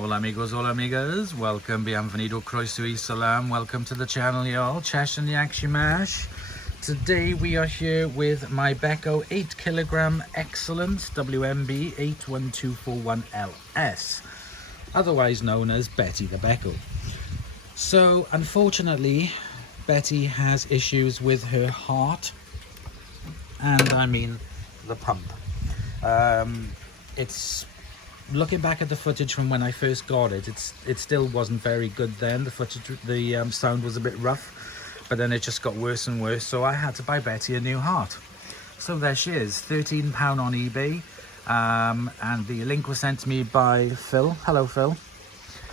Hola amigos, hola amigas, welcome, bienvenido, croeso y salam, welcome to the channel y'all, Chesh and Yakshi Mash. Today we are here with my BEKO 8kg Excellence WMB81241LS, otherwise known as Betty the BEKO. So unfortunately, Betty has issues with her heart, and I mean the pump. It's looking back at the footage from when I first got it, it still wasn't very good then. The footage, the sound was a bit rough, but then it just got worse and worse, so I had to buy Betty a new heart. So there she is, £13 on eBay, and the link was sent to me by Phil. Hello Phil.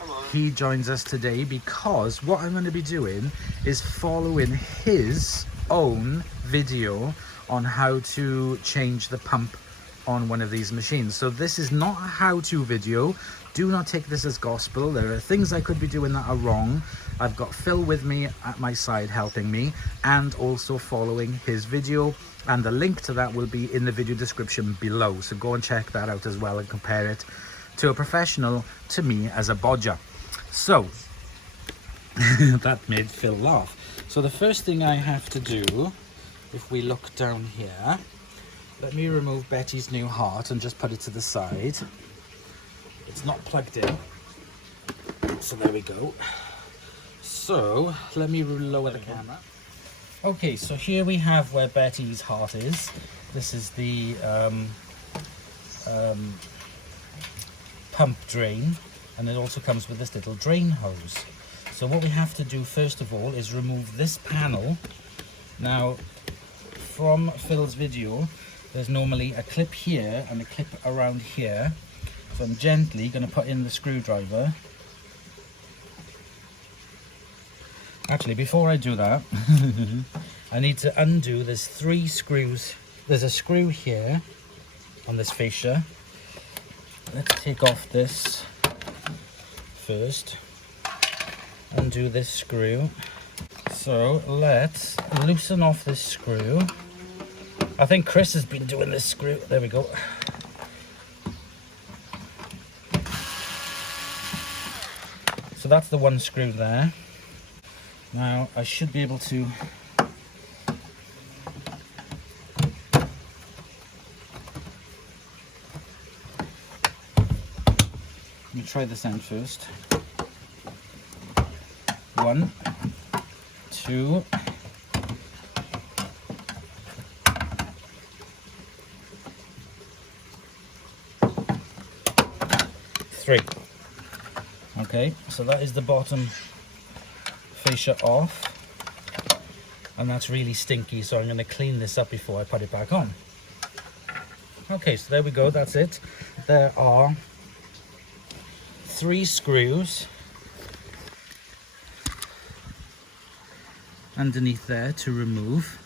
Hello. He joins us today because what I'm going to be doing is following his own video on how to change the pump on one of these machines. So this is not a how-to video. Do not take this as gospel. There are things I could be doing that are wrong. I've got Phil with me at my side helping me and also following his video, and the link to that will be in the video description below, so go and check that out as well and compare it to a professional, to me as a bodger. So that made Phil laugh. So the first thing I have to do, if we look down here, let me remove Betty's new heart and just put it to the side. It's not plugged in, so there we go. So let me lower the camera. Okay, so here we have where Betty's heart is. This is the pump drain, and it also comes with this little drain hose. So what we have to do first of all is remove this panel. Now, from Phil's video, there's normally a clip here and a clip around here. So I'm gently going to put in the screwdriver. Actually, before I do that, I need to undo, there's 3 screws. There's a screw here on this fascia. Let's take off this first. Undo this screw. So let's loosen off this screw. I think Chris has been doing this screw. There we go. So that's the one screw there. Now I should be able to let me try this end first. 1, 2, 3. Okay, so that is the bottom fascia off, and that's really stinky, so I'm going to clean this up before I put it back on. Okay, so there we go, that's it. There are 3 screws underneath there to remove,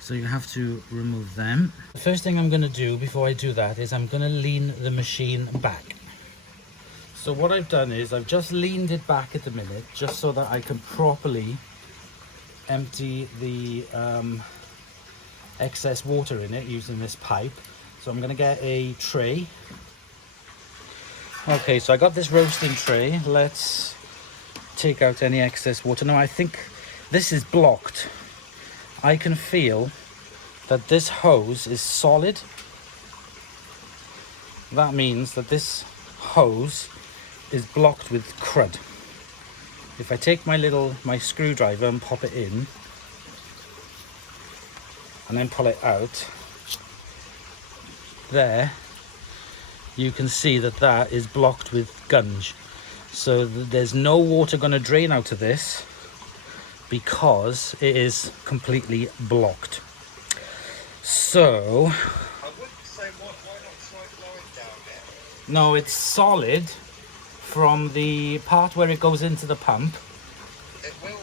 so you have to remove them. The first thing I'm going to do before I do that is I'm going to lean the machine back. So what I've done is I've just leaned it back at the minute, just so that I can properly empty the excess water in it using this pipe. So I'm going to get a tray. Okay, so I got this roasting tray. Let's take out any excess water. Now I think this is blocked. I can feel that this hose is solid. That means that this hose is blocked with crud. If I take my screwdriver and pop it in and then pull it out, there you can see that that is blocked with gunge. So there's no water going to drain out of this because it is completely blocked. So I wouldn't say why not slide line down there? No, it's solid from the part where it goes into the pump. It will be.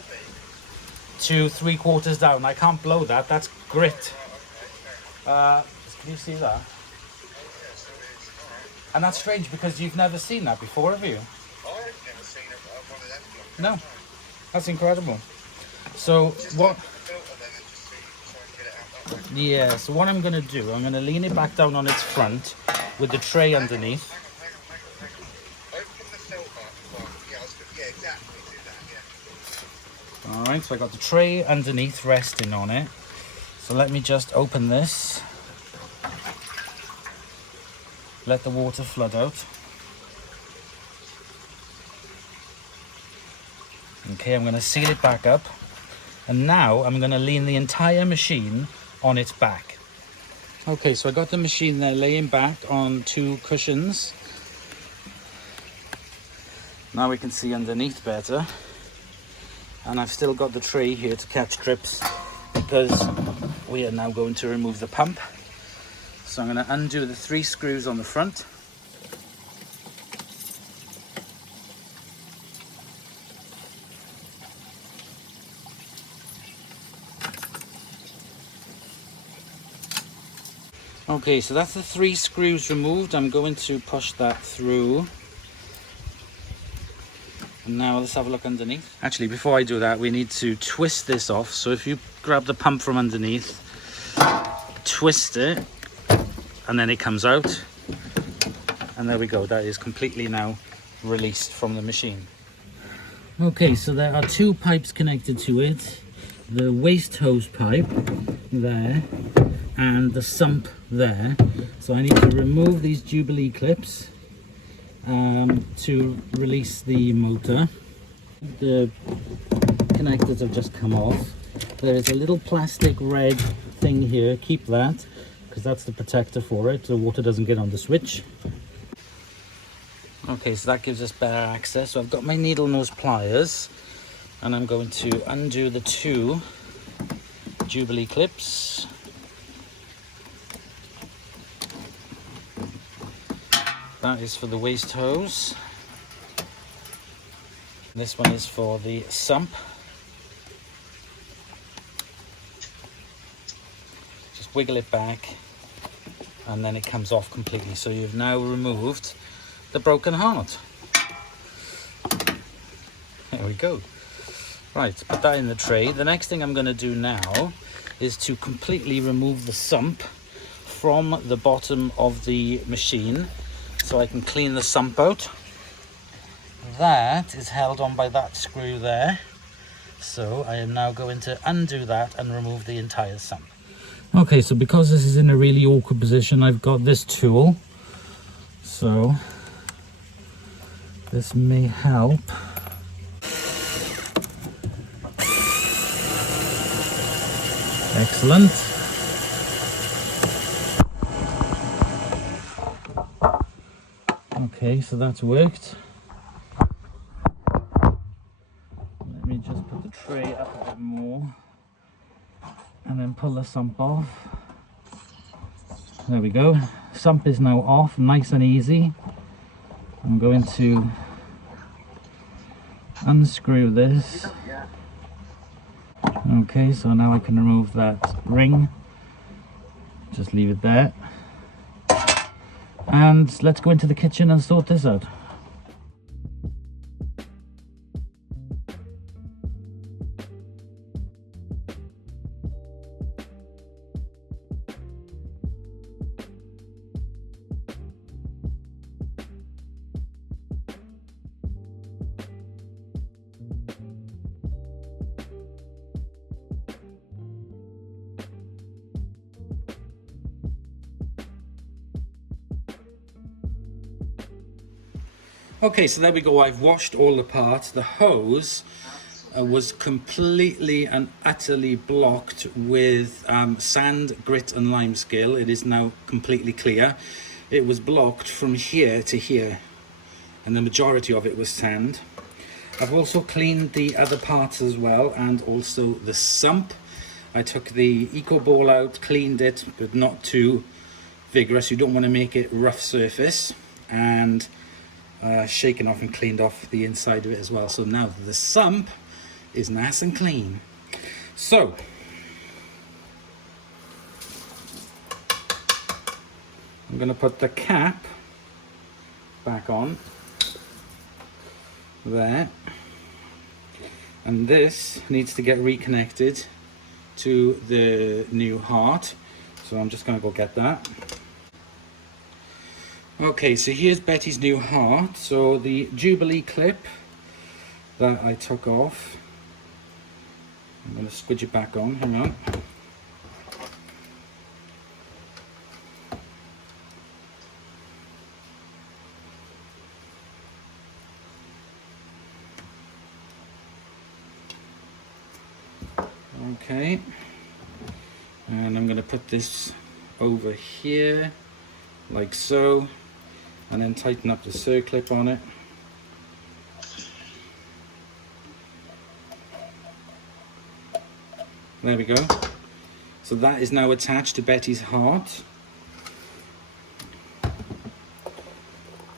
To 3/4 down. I can't blow that, that's grit. Can you see that? Oh, yes, it is. Alright. And that's strange because you've never seen that before, have you? I've never seen one of them blocked. No. That's incredible. So Just what? open the filter then and just see, try and get it out that way. Yeah. So what I'm going to do, I'm going to lean it back down on its front with the tray underneath. Hang on. Open All right, so I got the tray underneath resting on it. So let me just open this. Let the water flood out. Okay, I'm going to seal it back up. And now I'm going to lean the entire machine on its back. Okay, so I got the machine there laying back on 2 cushions. Now we can see underneath better. And I've still got the tray here to catch drips because we are now going to remove the pump. So I'm going to undo the 3 screws on the front. Okay, so that's the 3 screws removed. I'm going to push that through. And now let's have a look underneath. Actually, before I do that, we need to twist this off. So if you grab the pump from underneath, twist it, and then it comes out. And there we go. That is completely now released from the machine. Okay, so there are 2 pipes connected to it. The waste hose pipe there and the sump there. So I need to remove these Jubilee clips to release the motor. The connectors have just come off. There is a little plastic red thing here, keep that, because that's the protector for it, the water doesn't get on the switch. Okay, so that gives us better access. So I've got my needle nose pliers and I'm going to undo the 2 Jubilee clips. That is for the waste hose. This one is for the sump. Just wiggle it back and then it comes off completely. So you've now removed the broken heart. There we go. Right, put that in the tray. The next thing I'm going to do now is to completely remove the sump from the bottom of the machine so I can clean the sump out. That is held on by that screw there. So I am now going to undo that and remove the entire sump. Okay, so because this is in a really awkward position, I've got this tool. So this may help. Excellent. Okay, so that's worked. Let me just put the tray up a bit more and then pull the sump off. There we go. Sump is now off, nice and easy. I'm going to unscrew this. Okay, so now I can remove that ring. Just leave it there. And let's go into the kitchen and sort this out. Okay, so there we go. I've washed all the parts. The hose was completely and utterly blocked with sand, grit and lime scale. It is now completely clear. It was blocked from here to here and the majority of it was sand. I've also cleaned the other parts as well and also the sump. I took the eco ball out, cleaned it, but not too vigorous. You don't want to make it rough surface, and shaken off and cleaned off the inside of it as well. So now the sump is nice and clean. So I'm going to put the cap back on there, and this needs to get reconnected to the new heart, so I'm just going to go get that. Okay, so here's Betty's new heart. So the Jubilee clip that I took off I'm going to squidge it back on, hang on. Okay, and I'm going to put this over here like so, and then tighten up the circlip on it. There we go. So that is now attached to Betty's heart.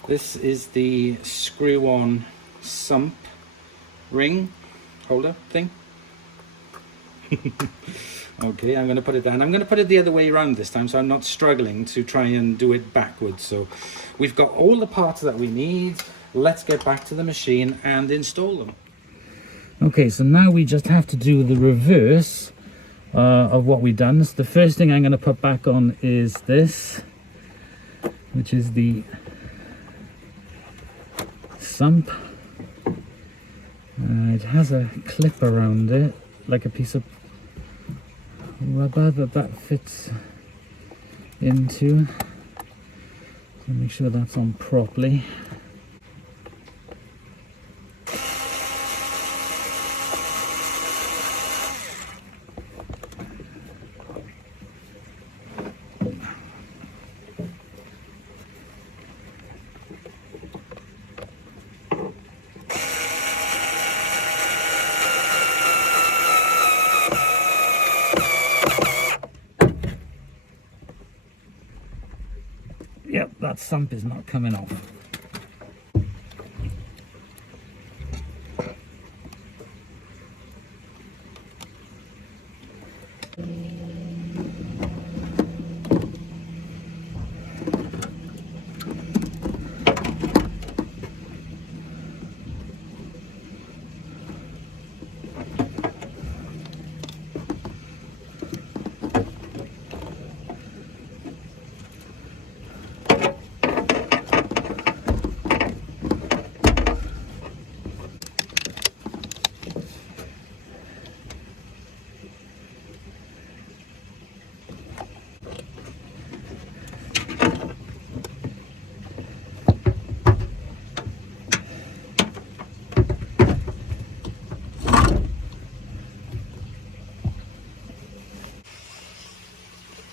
This is the screw-on sump ring holder thing. Okay, I'm going to put it down. I'm going to put it the other way around this time, so I'm not struggling to try and do it backwards. So we've got all the parts that we need. Let's get back to the machine and install them. Okay, so now we just have to do the reverse of what we've done. So the first thing I'm going to put back on is this, which is the sump. It has a clip around it, like a piece of rubber that fits into. So make sure that's on properly. Yep, that sump is not coming off.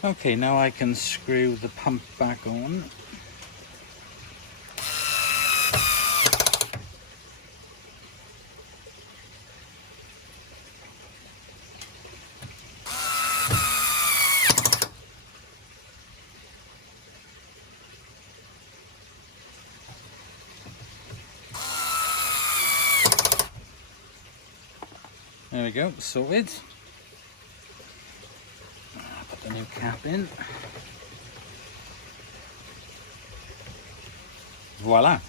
Okay, now I can screw the pump back on. There we go, sorted. Put the new cap in. Voila.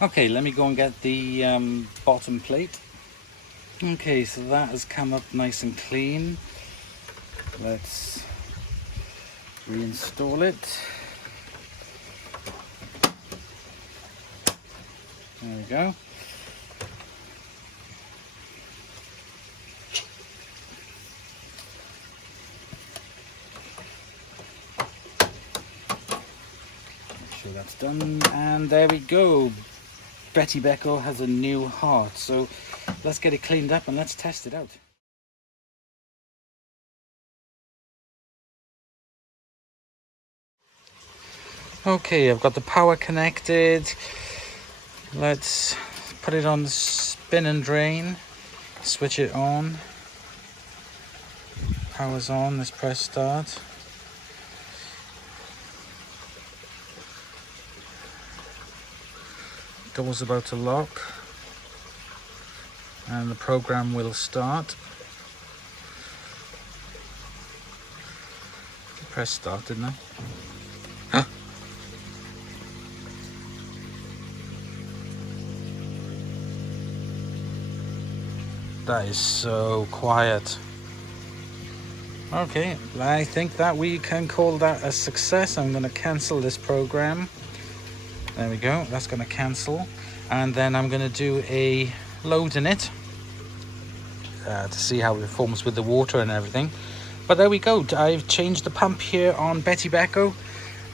Okay, let me go and get the bottom plate. Okay, so that has come up nice and clean. Let's reinstall it. There we go. That's done, and there we go. Betty BEKO has a new heart, so let's get it cleaned up and let's test it out. Okay, I've got the power connected. Let's put it on the spin and drain, switch it on. Power's on, let's press start. Door's about to lock and the program will start. Press start, didn't I? Huh? That is so quiet. Okay, I think that we can call that a success. I'm going to cancel this program. There we go, that's going to cancel, and then I'm going to do a load in it. to see how it performs with the water and everything. But there we go. I've changed the pump here on BEKO.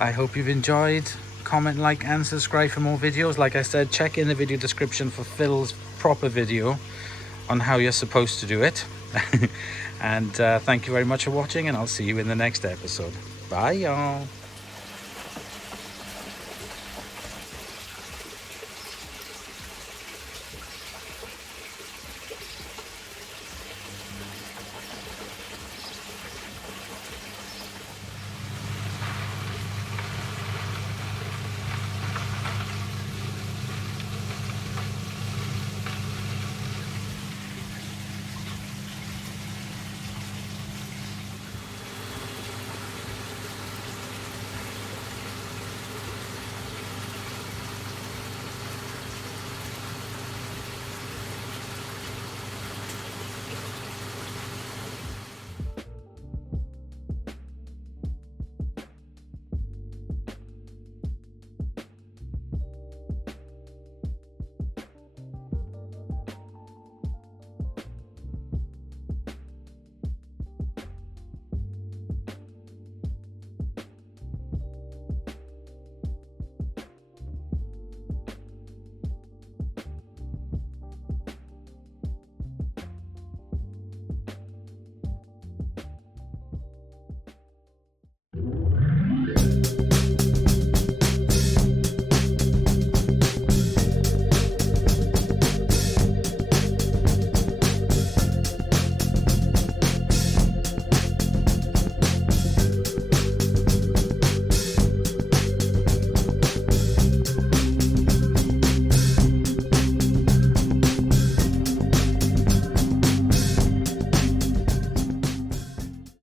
I hope you've enjoyed. Comment, like and subscribe for more videos. Like I said, check in the video description for Phil's proper video on how you're supposed to do it. And thank you very much for watching, and I'll see you in the next episode. Bye y'all.